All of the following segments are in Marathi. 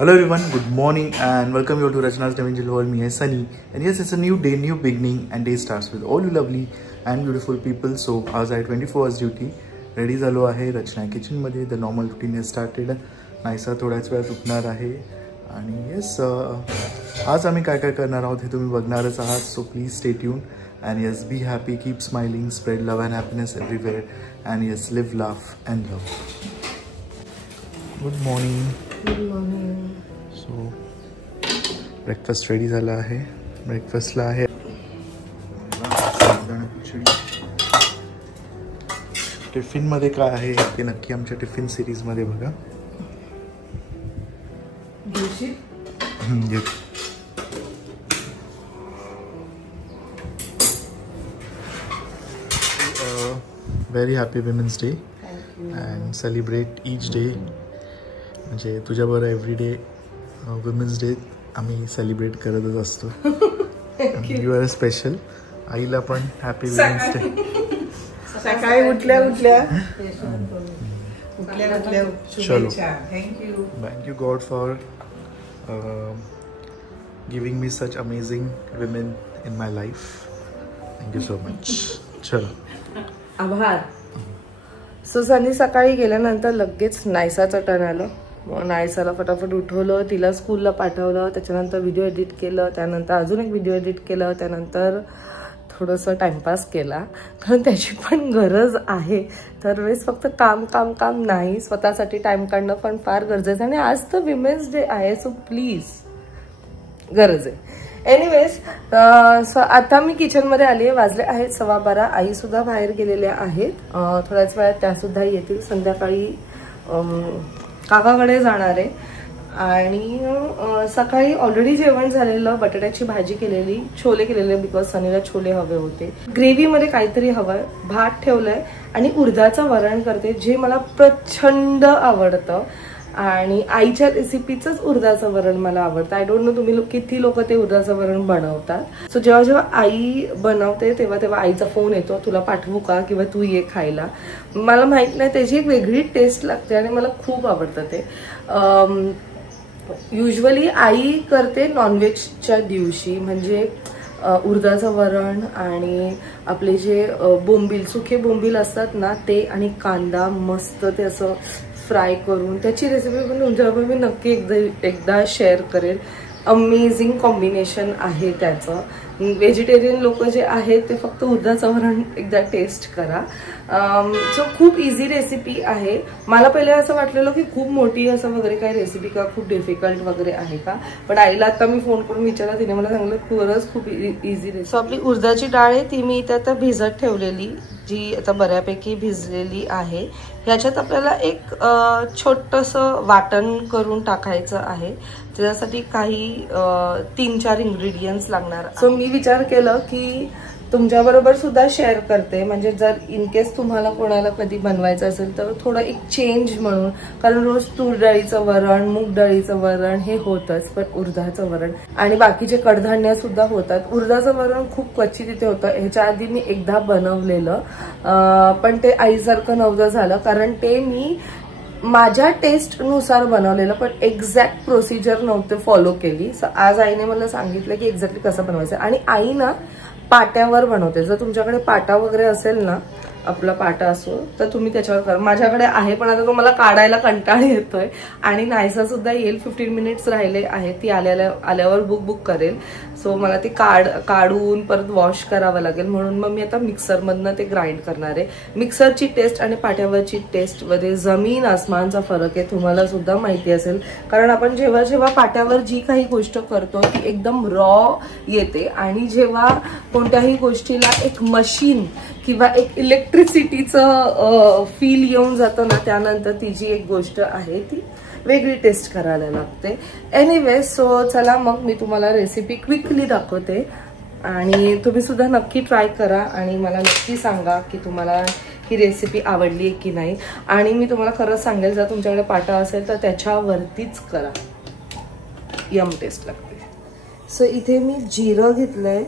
Hello everyone, good morning and welcome you to Rachna's Devangel World. Me is Sunny and yes, it's a new day, new beginning and day starts with all you lovely and beautiful people. So आज आहे 24 hours duty. रेडी झालो आहे रचना किचन मध्ये. द नॉर्मल रुटीन हे स्टार्टेड. नाहीसा थोड्याच वेळात उठणार आहे आणि येस आज आम्ही काय काय करणार आहोत हे तुम्ही बघणारच आहात. So please stay tune and yes, be happy, keep smiling, spread love and happiness everywhere and yes, live, laugh and love. Good morning. Good morning. So breakfast ready झाला आहे. ब्रेकफास्ट ला आहे टिफिन मध्ये काय आहे ते नक्की आमच्या टिफिन सिरीज मध्ये बघा. Very happy Women's Day. Thank you. And celebrate each day. म्हणजे तुझ्याबरोबर एव्हरी डे वुमेन्स डे आम्ही सेलिब्रेट करतच असतो. You are special. आईला पण हॅपी वुमेन्स डे. सकाळी उठल्या चलो. Thank you god for giving me such amazing women in my life. Thank you so much. चलो. आभार. सुसानी सकाळी गेल्यानंतर लगेच नायसाचं टर्न आलं. मग नायसाला फटाफट उठवलं, तिला स्कूलला पाठवलं, त्याच्यानंतर व्हिडिओ एडिट केलं, त्यानंतर अजून एक व्हिडिओ एडिट केलं, त्यानंतर थोडंसं टाइमपास केला कारण त्याची पण गरज आहे. तर वेळेस फक्त काम काम काम नाही, स्वतःसाठी टाइम काढणं पण फार गरजेचं आहे. आणि आज तर विमेन्स डे आहे, सो प्लीज गरज आहे. एनिवेज आता मी किचनमध्ये आली आहे. वाजले आहेत 12:15. आई सुद्धा बाहेर गेलेल्या आहेत. थोड्याच वेळात त्या सुद्धा येतील. संध्याकाळी काकाकडे जाणार आहे. आणि सकाळी ऑलरेडी जेवण झालेलं, बटाट्याची भाजी केलेली, छोले केलेले बिकॉज सनीला छोले हवे होते. ग्रेव्हीमध्ये काहीतरी हवंय. भात ठेवलंय आणि उडदाचं वरण करते जे मला प्रचंड आवडतं. आणि आईच्या रेसिपीचंच उडदाचं वरण मला आवडतं. आय डोंट नो तुम्ही किती लोक ते उडदाचं वरण बनवतात. सो जेव्हा जेव्हा आई बनवते तेव्हा तेव्हा आईचा फोन येतो, तुला पाठवू का किंवा तू ये खायला. मला माहित नाही, त्याची एक वेगळी टेस्ट लागते आणि मला खूप आवडतं ते. युजली आई करते नॉनव्हेजच्या दिवशी, म्हणजे उडदाचं वरण आणि आपले जे बोंबील, सुखे बोंबील असतात ना ते, आणि कांदा मस्त ते असं फ्राय करून. त्याची रेसिपी पण तुमच्याबरोबर मी नक्की एकदा शेअर करेन. अमेझिंग कॉम्बिनेशन आहे त्याचं. व्हेजिटेरियन लोक जे आहेत ते फक्त उडदाचं वरण एकदा टेस्ट करा. सो खूप इझी रेसिपी आहे. मला पहिले असं वाटलेलं की खूप मोठी असं वगैरे काही रेसिपी का, खूप डिफिकल्ट वगैरे आहे का, पण आईला आता मी फोन करून विचारला, तिने मला सांगितलं खरंच खूप इझी रेसिपी. सो आपली उडदाची डाळ आहे ती मी इथे आता भिजत ठेवलेली, जी आता बऱ्यापैकी भिजलेली आहे. ह्याच्यात आपल्याला एक छोटंसं वाटण करून टाकायचं आहे. त्याच्यासाठी काही 3-4 इंग्रेडियंट्स लागणार. सो मी विचार केलं की तुमच्याबरोबर सुद्धा शेअर करते, म्हणजे जर इन केस तुम्हाला कोणाला कधी बनवायचं असेल तर थोडं एक चेंज म्हणून. कारण रोज तूर डाळीचं वरण, मूग डाळीचं वरण हे होतंच, पण उडदाचं वरण आणि बाकीचे कडधान्य सुद्धा होतात. उडदाचं वरण खूप क्वचित इथे होतं. ह्याच्या आधी मी एकदा बनवलेलं, पण ते आईसारखं नव्हतं झालं कारण ते मी माझ्या टेस्ट नुसार बनवलेलं, पण एक्झॅक्ट प्रोसिजर नव्हते फॉलो केली. आज आईने मला सांगितलं की एक्झॅक्टली कसं बनवायचं. आणि आई ना पाट्यावर बनवते. जर तुमच्याकडे पाटा वगैरे असेल ना, आपला पाटा असो तर तुम्ही त्याच्यावर करा. माझ्याकडे आहे पण आता तो मला काढायला कंटाळा येतोय. आणि नायसा सुद्धा येईल, 15 मिनिट्स राहिले आहेत. ती आल्यावर बुक करेल. सो मला ती काढून परत वॉश करावं लागेल, म्हणून मग मी आता मिक्सरमधनं ते ग्राइंड करणार आहे. मिक्सरची टेस्ट आणि पाट्यावरची टेस्ट मध्ये जमीन आसमानचा फरक आहे, तुम्हाला सुद्धा माहिती असेल. कारण आपण जेव्हा जेव्हा पाट्यावर जी काही गोष्ट करतो ती एकदम रॉ येते, आणि जेव्हा कोणत्याही गोष्टीला एक मशीन किंवा एक इलेक्ट्रिसिटीचं फील येऊन जातं ना, त्यानंतर ती जी एक गोष्ट आहे ती वेगळी टेस्ट करायला लागते. एनिवे, सो चला मग मी तुम्हाला रेसिपी क्विकली दाखवते आणि तुम्ही सुद्धा नक्की ट्राय करा आणि मला नक्की सांगा की तुम्हाला ही रेसिपी आवडली की नाही. आणि मी तुम्हाला खरंच सांगेल, जर तुमच्याकडे पाटा असेल तर त्याच्यावरतीच करा, यम टेस्ट लागते. सो इथे मी जिरं घेतलंय,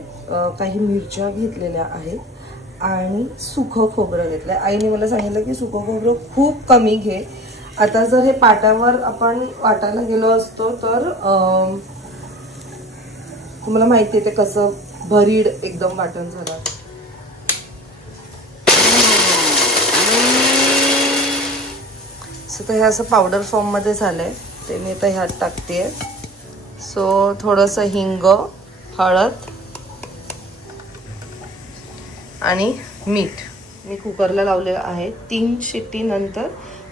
काही मिरच्या घेतलेल्या आहेत आणि सुकं खोबरं घेतलंय. आईने मला सांगितलं की सुकं खोबरं खूप कमी घे आता जर हे पाट्यावर आपण वाटायला गेलो असतो तर तुम्हाला माहिती आहे ते कसं भरीड एकदम वाटण झालं. सो तर हे असं पावडर फॉर्म मध्ये झालंय ते मी आता ह्यात टाकतेय. सो थोडंसं हिंग, हळद आणि मीठ मी कुकरला लावलेलं आहे. 3 शिट्टी नंतर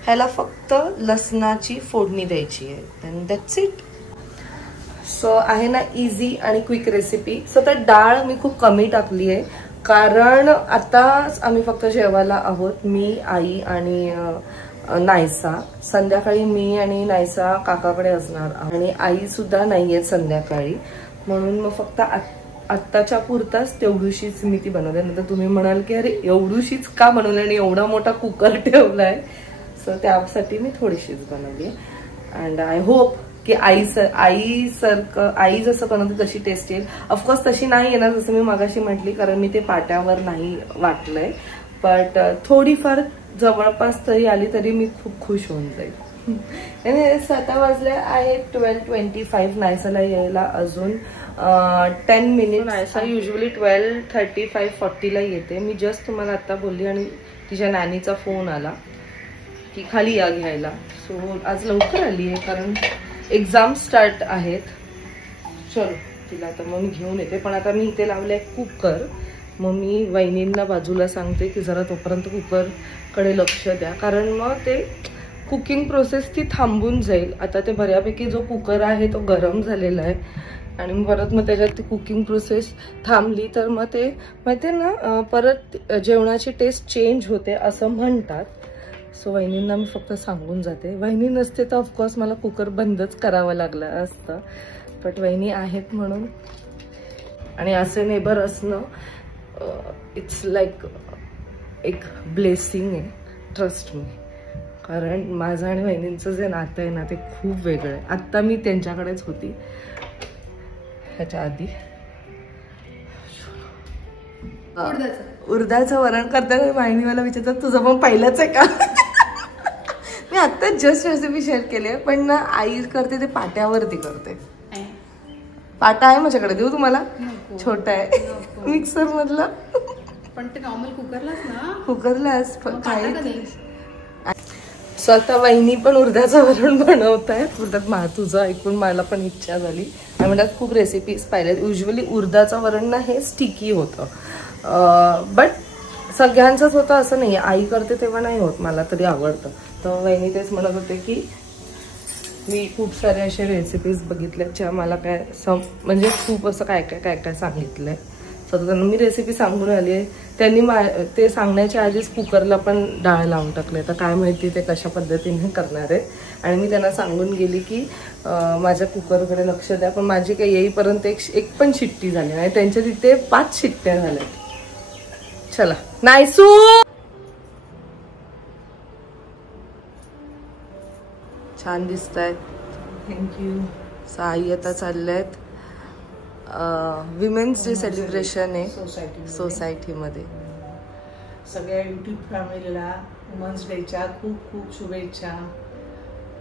ह्याला फक्त लसणाची फोडणी द्यायची आहे. Then that's it. सो आहे ना इझी आणि क्विक रेसिपी. सो तर डाळ मी खूप कमी टाकली आहे कारण आता आम्ही फक्त जेवायला आहोत, मी, आई आणि नायसा. संध्याकाळी मी आणि नायसा काकाकडे असणार आणि आई सुद्धा नाहीये संध्याकाळी, म्हणून मग फक्त आत्ताच्या पुरताच तेवढीशीच मी ती बनवते. नंतर तुम्ही म्हणाल की अरे एवढीशीच का बनवली आणि एवढा मोठा कुकर ठेवलाय. सो त्यासाठी मी थोडीशीच बनवली. अँड आय होप की आई जसं बनवते तशी टेस्ट येईल. ऑफकोर्स तशी नाही येणार जसं मी मगाशी म्हटली, कारण मी ते पाट्यावर नाही वाटलंय, बट थोडीफार जवळपास तरी आली तरी मी खूप खुश होऊन जाईल. आणि 7 वाजले आहेत 12:25. नायसाला यायला अजून 10 मिनिट. नायसा युजली 12:35-40 ला येते. मी जस्ट तुम्हाला आता बोलली आणि तिच्या नॅनीचा फोन आला की खाली या घ्यायला. सो आज लवकर आली आहे कारण एक्झाम स्टार्ट आहेत. चलो तिला आता मग मी घेऊन येते. पण आता मी इथे लावलंय कुकर. मग मी वहिनींना बाजूला सांगते की जरा तोपर्यंत कुकरकडे लक्ष द्या, कारण मग ते कुकिंग प्रोसेस ती थांबून जाईल. आता ते बऱ्यापैकी जो कुकर आहे तो गरम झालेला आहे आणि परत मग त्याच्यात ती कुकिंग प्रोसेस थांबली तर मग ते माहिती ना परत जेवणाची टेस्ट चेंज होते असं म्हणतात. सो वहिनींना मी फक्त सांगून जाते. वहिनी नसते तर ऑफकोर्स मला कुकर बंदच करावं लागलं असतं, बट वहिनी आहेत म्हणून. आणि असे नेबर असणं इट्स लाईक एक ब्लेसिंग आहे, ट्रस्ट मी. कारण माझं आणि वहिनींचं जे नातं आहे ना ते खूप वेगळं आहे. आत्ता मी त्यांच्याकडेच होती ह्याच्या आधी. उडदाचं वरण करताना वहिनी मला विचारतात तुझं पण पहिलंच आहे का. मी आत्ता जस्ट रेसिपी शेअर केली आहे, पण ना आई करते ते पाट्यावरती करते. पाटा आहे माझ्याकडे, देऊ तुम्हाला? छोटा आहे मिक्सर मधला. पण ते नॉर्मल कुकरलाच ना. कुकरलाच काय. सो आता वहिनी पण उडदाचं वरण बनवत आहेत. म्हणतात तुझं ऐकून मला पण इच्छा झाली. आणि म्हणतात खूप रेसिपीज पाहिल्यात. युजली उडदाचं वरण ना हे स्टिकी होतं, बट सगळ्यांचंच होतं असं नाही. आई करते तेव्हा नाही होत, मला तरी आवडतं. तर वहिनी तेच म्हणत होते की मी खूप सारे असे रेसिपीज बघितल्या ज्या मला काय म्हणजे खूप असं काय काय सांगितलंय. सो त्यांना मी रेसिपी सांगून आली आहे. त्यांनी ते सांगण्याच्या आधीच कुकरला पण डाळ लावून टाकले. तर काय माहिती ते कशा पद्धतीने करणार आहे. आणि मी त्यांना सांगून गेली की माझ्या कुकरकडे लक्ष द्या. पण माझी काही येईपर्यंत एक पण शिट्टी झाली नाही. त्यांच्या तिथे 5 शिट्ट्या झाल्या. चला नायसू छान दिसत आहेत. थँक्यू. साई आता चालल्यात विमेन्स डे सेलिब्रेशन आहे सोसायटीमध्ये. सगळ्या यूट्यूब फॅमिलीला वुमन्स डेच्या खूप खूप शुभेच्छा.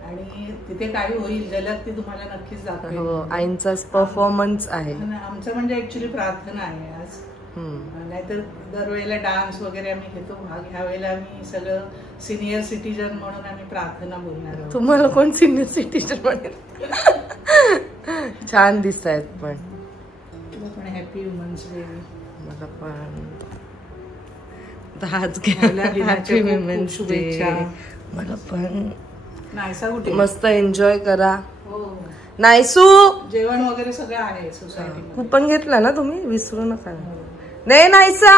आणि तिथे काही होईल जलद ती तुम्हाला नक्कीच दाखवेल. हो, आईंचाच परफॉर्मन्स आहे. आमचं म्हणजे ऍक्च्युली प्रार्थना आहे आज. नाहीतर दरवेळेला डान्स वगैरे आम्ही घेतो भाग. ह्या वेळेला आम्ही सगळं सिनियर सिटीजन म्हणून आम्ही प्रार्थना बोलणार आहोत. तुम्हाला कोण सिनियर सिटीजन म्हणेल. छान दिसत आहेत. पण हॅपी वुमन्स डे. मला पण आज हॅपी वुमन्स डे. मला पण. नायसा कुठे? मस्त एन्जॉय करा. हो नायसू. जेवण वगैरे सगळं आहे सोसायटी. कुपन घेतला ना तुम्ही, विसरू नका. नाही नायसा,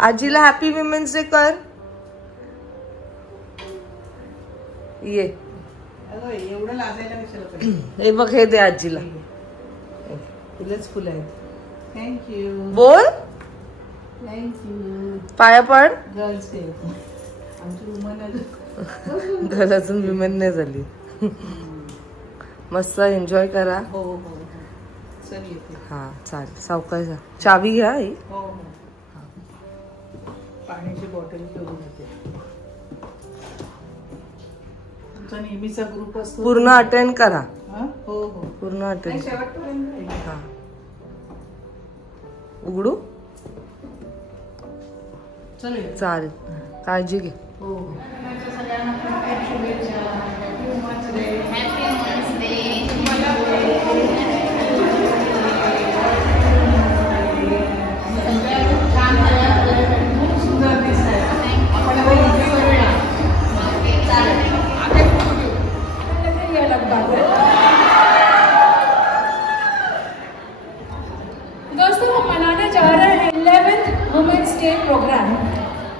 आजीला हॅपी वुमेन्स डे कर. ये एवढं लाजायला कशाला. हे बघ, हे दे आजीला. फुलंच फुलं आहेत. थँक्यू बोल. थँक्यू. पाया पड. Girls day. आमची वुमन घर अजून विमेन नाही झाली. मस्त एन्जॉय करा. हो हो चल येते. हा चालेल. सावकाश. चावी घ्या आई. हो हो. पाण्याची बॉटल घेऊन येते. तुमचा नेहमीचा ग्रुप असतो, पूर्ण अटेंड करा. हो हो पूर्ण अटेंड. शेवटपर्यंत. हा उघडू चालेल. काळजी घे. हो दोस्तों हम मनाने जा रहे हैं 11th वुमेन्स डे प्रोग्राम.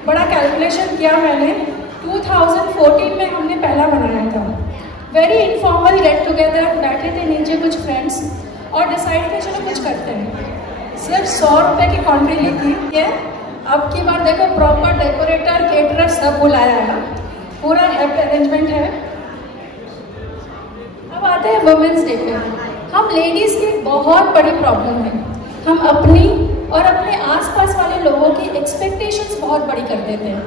बड़ा कैलकुलेशन किया मैंने. 2014 में हमने पहला मनाया था. वेरी इनफॉर्मल गेट टुगेदर, बैठे थे नीचे कुछ फ्रेंड्स और डिसाइड किया चलो कुछ करते हैं. सिर्फ 100 रुपये की कॉन्ट्री ली थी. अब की बार देखो प्रॉपर डेकोरेटर केटरर सब बुलाया है, पूरा अरेंजमेंट है. अब आते हैं वुमेन्स डे पे. हम लेडीज की बहुत बड़ी प्रॉब्लम है, हम अपनी और अपने आसपास वाले लोगों की एक्सपेक्टेशंस बहुत बड़ी कर देते हैं.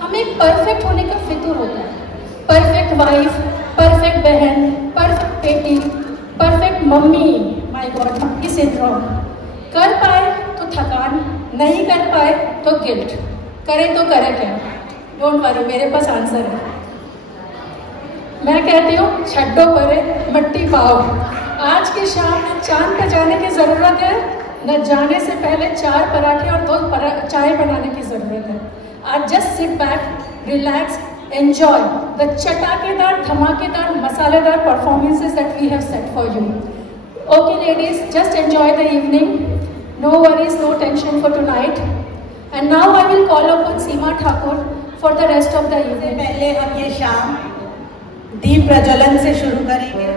हमें परफेक्ट होने का फिक्र होता है. परफेक्ट वाइफ, परफेक्ट बहन, परफेक्ट बेटी, परफेक्ट मम्मी. माय गॉड, मम्मी सिंड्रोम. कर पाए तो थकान, नहीं कर पाए तो गिल्ट. करें तो करें क्या? डोंट वरी, मेरे पास आंसर है. मैं कहती हूँ छड्डो परे मट्टी पाओ. आज की शाम में चांद पे जाने की जरूरत है, न जाने से पहले 4 पराठे और 2 चाय बनाने की जरूरत है. आज just sit back, relax, enjoy the चटाकेदार, धमाकेदार, मसालेदार performances that we have set for you. Okay ladies, just enjoy the evening. No worries, no tension for tonight. And now I will call upon Seema Thakur for the rest of the evening. पहले हम ये शाम दीप प्रज्वलन से शुरू करेंगे.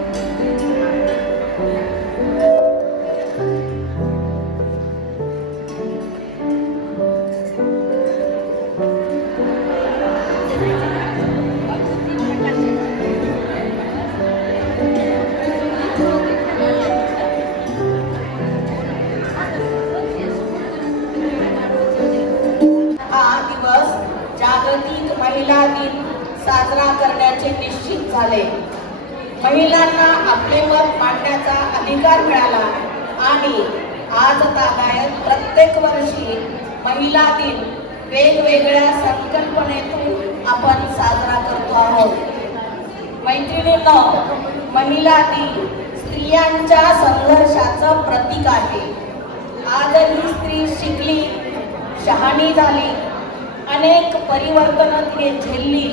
जागतिक महिला दिन साजरा करण्याचे निश्चित झाले. महिलांना आपले मत मांडण्याचा अधिकार मिळाला आणि आज तागायत प्रत्येक वर्षी महिला दिन वेगवेगळ्या संकल्पनेतून आपण साजरा करतो आहोत. मैत्रिणींनो, महिला दिन स्त्रियांच्या संघर्षाचं प्रतीक आहे. आज ही स्त्री शिकली, शहाणी झाली, अनेक परिवर्तन तिने झेलली,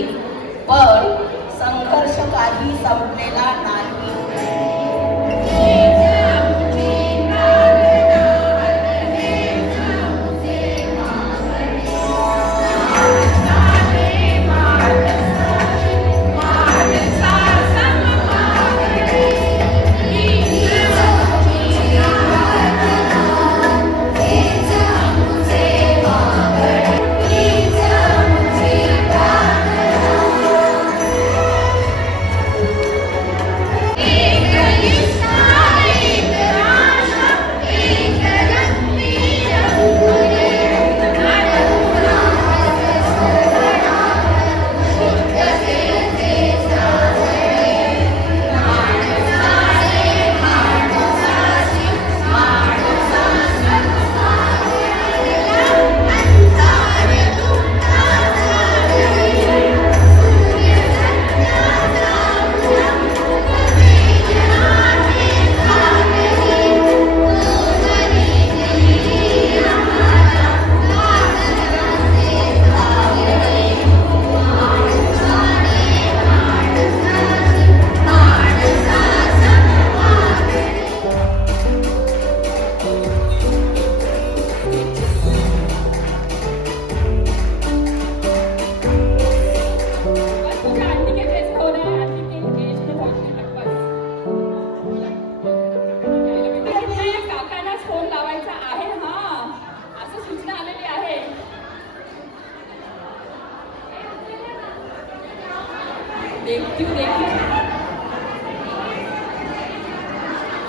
पण संघर्ष काही संपलेला नाही.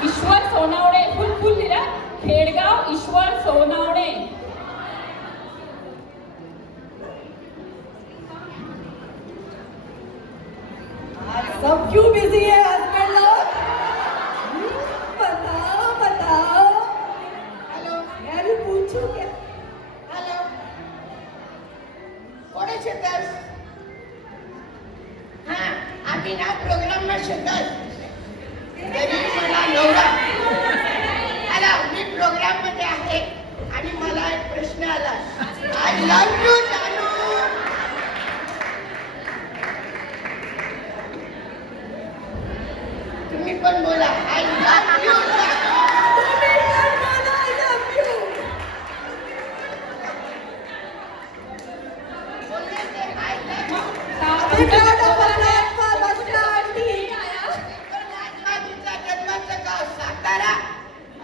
ईश्वर सोनावणे, फुल दिला. खेडगाव ईश्वर सोनावणे. आज बिना प्रोग्राम में शकत तरी मला नवरा आला. मी प्रोग्राम मध्ये आहे आणि मला एक प्रश्न आला. आय लव्ह यू जानू. तुम्ही पण बोला आय लव्ह यू जानू. सातारा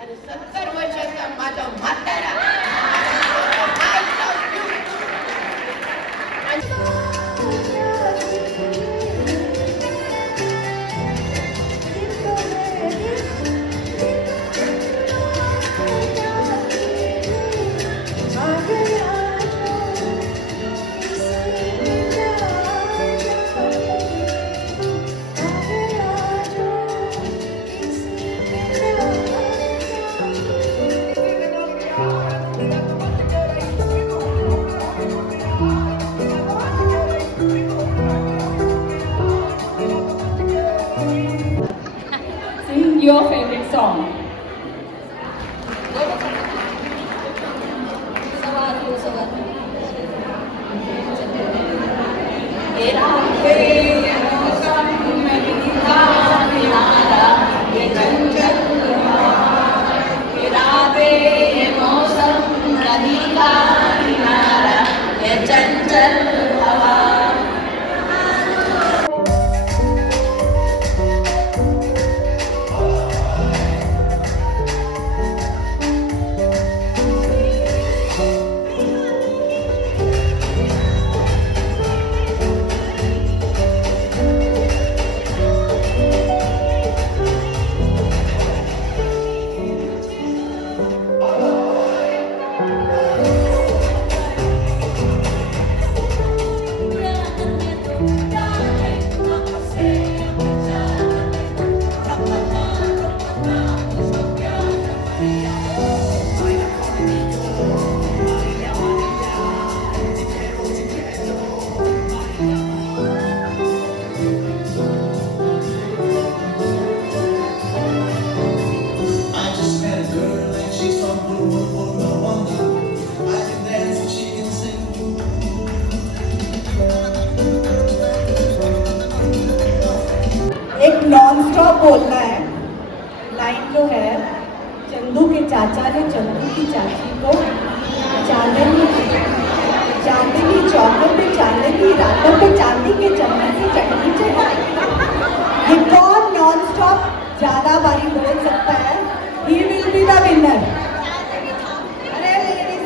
आणि 70 वर्षाचा माझा म्हातारा. Your favorite song. एक नॉन स्टॉप बोलना है. लाइन जो है, चंदू के चाचा ने चंदू की चाची को चांदनी चौकों पे, चांदनी रातों पे चांदी के चम्मच से चटनी चटाई. ये कौन नॉन स्टॉप ज्यादा बारी बोल सकता है? He will be the winner. अरे लेडीज,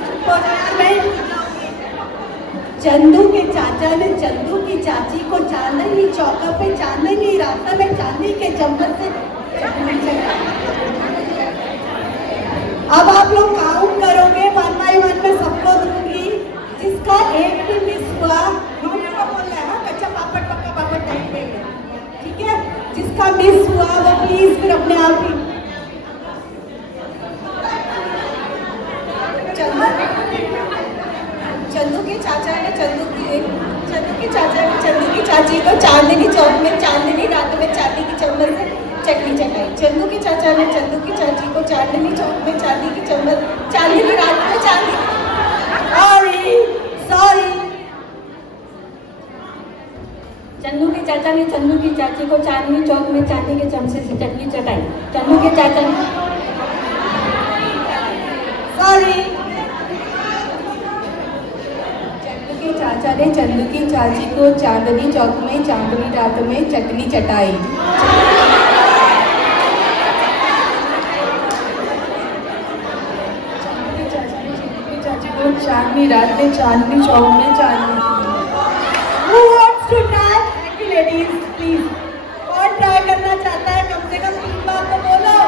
चंदू के चाचा ने चंदू की चाची को चांदनी चौका पे, चांदनी रात में चांदी के चम्मच से चटनी चटाई. अब आप लोग काउंट करोगे 1 by 1 में सबको दूंगी. जिसका एक भी मिस हुआ, हम इसको बोल रहे हैं कच्चा पापड़ पक्का पापड़ नहीं देंगे, ठीक है? जिसका मिस हुआ वो प्लीज फिर अपने आप ही चंदू के चाचा ने चंदू की चाची को चांदनी चौक में, चांदनी रात में चांदी की चम्मच से चटनी चटाई. चंदू के चाचा ने चंदू की चाची को चांदनी चौक में चांदी की चम्मच, चांदनी रात में चांदी. सॉरी. चंदू के चाचा ने चंदू की चाची को चांदनी चौक में चांदी के चमचे से चटनी चटाई. चंदू के चाचा ने सॉरी. चाचा ने चंदू की चाची को चांदनी चौक में चांदनी रात में चटनी चटाई. चाची को चांदनी रात में चांदनी चौक में Chandni. Who wants to try? Ladies, please. कौन ट्राई करना चाहता है? कम से कम 3 बार तो बोलो.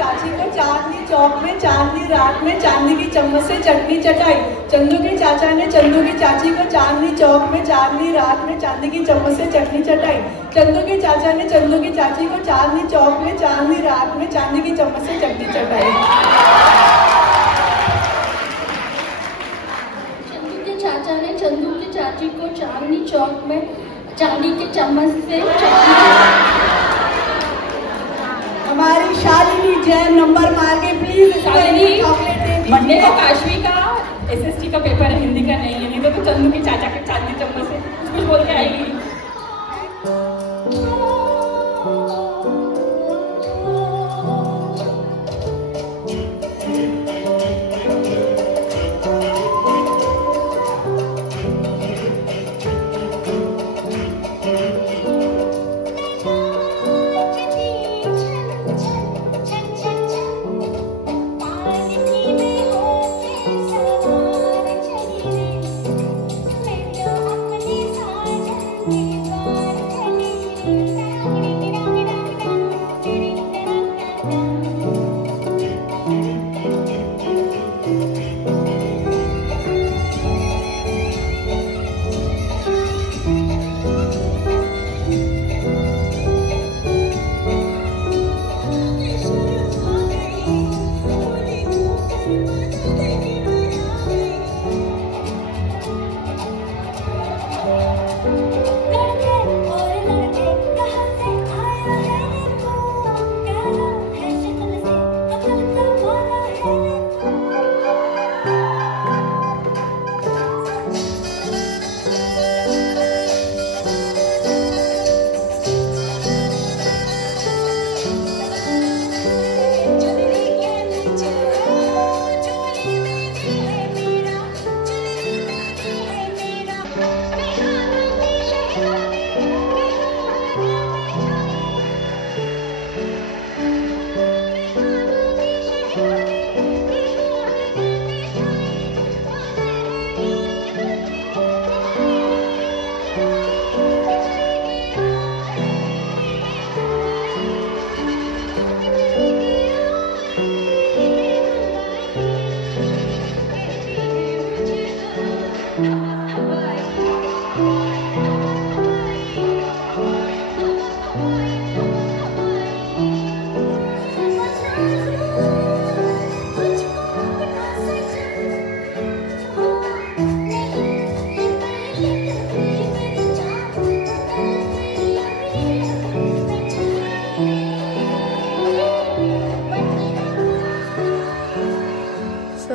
चाची को चांदनी चौक में चांदनी रात में चांदी की चम्मच से चटनी चटाई. चंदू के चाचा ने चंदू की चाची को चांदनी चौक में चांदनी रात में चांदी की चम्मच से चटनी चटाई. चंदू के चाचा ने चंदू की चाची को चांदनी चौक में चांदनी रात में चांदी की चम्मच से चटनी चटाई. चंदू के चाचा ने चंदू की चाची को चांदनी चौक में चांदी के चम्मच से हमारी शालिनी जैन नंबर मार के प्लीज शालिनी, चॉकलेट मंडे का काशवी का SST का पेपर है, हिंदी का नहीं है, नहीं तो चंदू के चाचा के चांदी चम्मच से कुछ बोल के आएगी।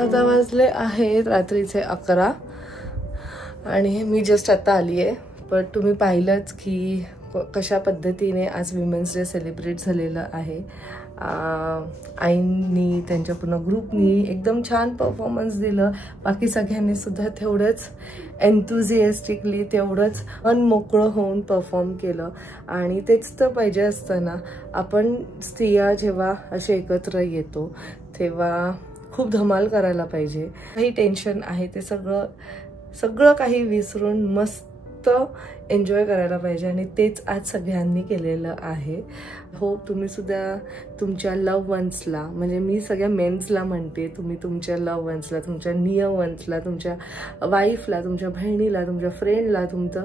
आता वाजले आहेत रात्रीचे 11 आणि मी जस्ट आता आली आहे. पण तुम्ही पाहिलंच की कशा पद्धतीने आज विमेन्स डे सेलिब्रेट झालेलं आहे. आईंनी त्यांच्या पूर्ण ग्रुपनी एकदम छान परफॉर्मन्स दिलं. बाकी सगळ्यांनी सुद्धा तेवढंच एन्थुझियास्टिकली तेवढंच मनमोकळं होऊन परफॉर्म केलं. आणि तेच तर पाहिजे असतं ना. आपण स्त्रिया जेव्हा असे एकत्र येतो तेव्हा खूप धमाल करायला पाहिजे. काही टेन्शन आहे ते सगळं काही विसरून मस्त एन्जॉय करायला पाहिजे आणि तेच आज सगळ्यांनी केलेलं आहे. होप तुम्ही सुद्धा तुमच्या लव्ह वन्सला, म्हणजे मी सगळ्या मेन्सला म्हणते, तुम्ही तुमच्या लव्ह वन्सला, तुमच्या नियर वन्सला, तुमच्या वाईफला, तुमच्या बहिणीला, तुमच्या फ्रेंडला, तुमच्या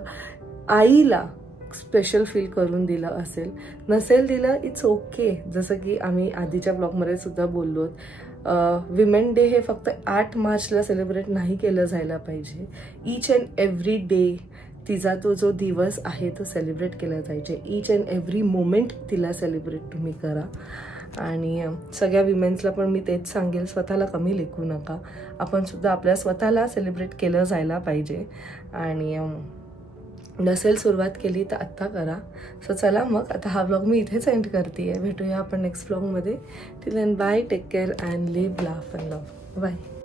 आईला स्पेशल फील करून दिलं असेल. नसेल दिलं इट्स ओके. जसं की आम्ही आधीच्या ब्लॉगमध्ये सुद्धा बोललो, विमेन डे हे फक्त 8 मार्चला सेलिब्रेट नाही केलं जायला पाहिजे. ईच अँड एव्हरी डे तिचा तो जो दिवस आहे तो सेलिब्रेट केला पाहिजे. ईच अँड एव्हरी मोमेंट तिला सेलिब्रेट तुम्ही करा. आणि सगळ्या विमेन्सला पण मी तेच सांगेल, स्वतःला कमी लेखू नका. आपण सुद्धा आपल्या स्वतःला सेलिब्रेट केलं जायला पाहिजे. आणि नसेल सुरुवात केली तर आत्ता करा. सो चला मग आता हा व्लॉग मी इथेच एंड करते आहे. भेटूया आपण नेक्स्ट व्लॉगमध्ये. Till then bye, take care and live, laugh and love. Bye.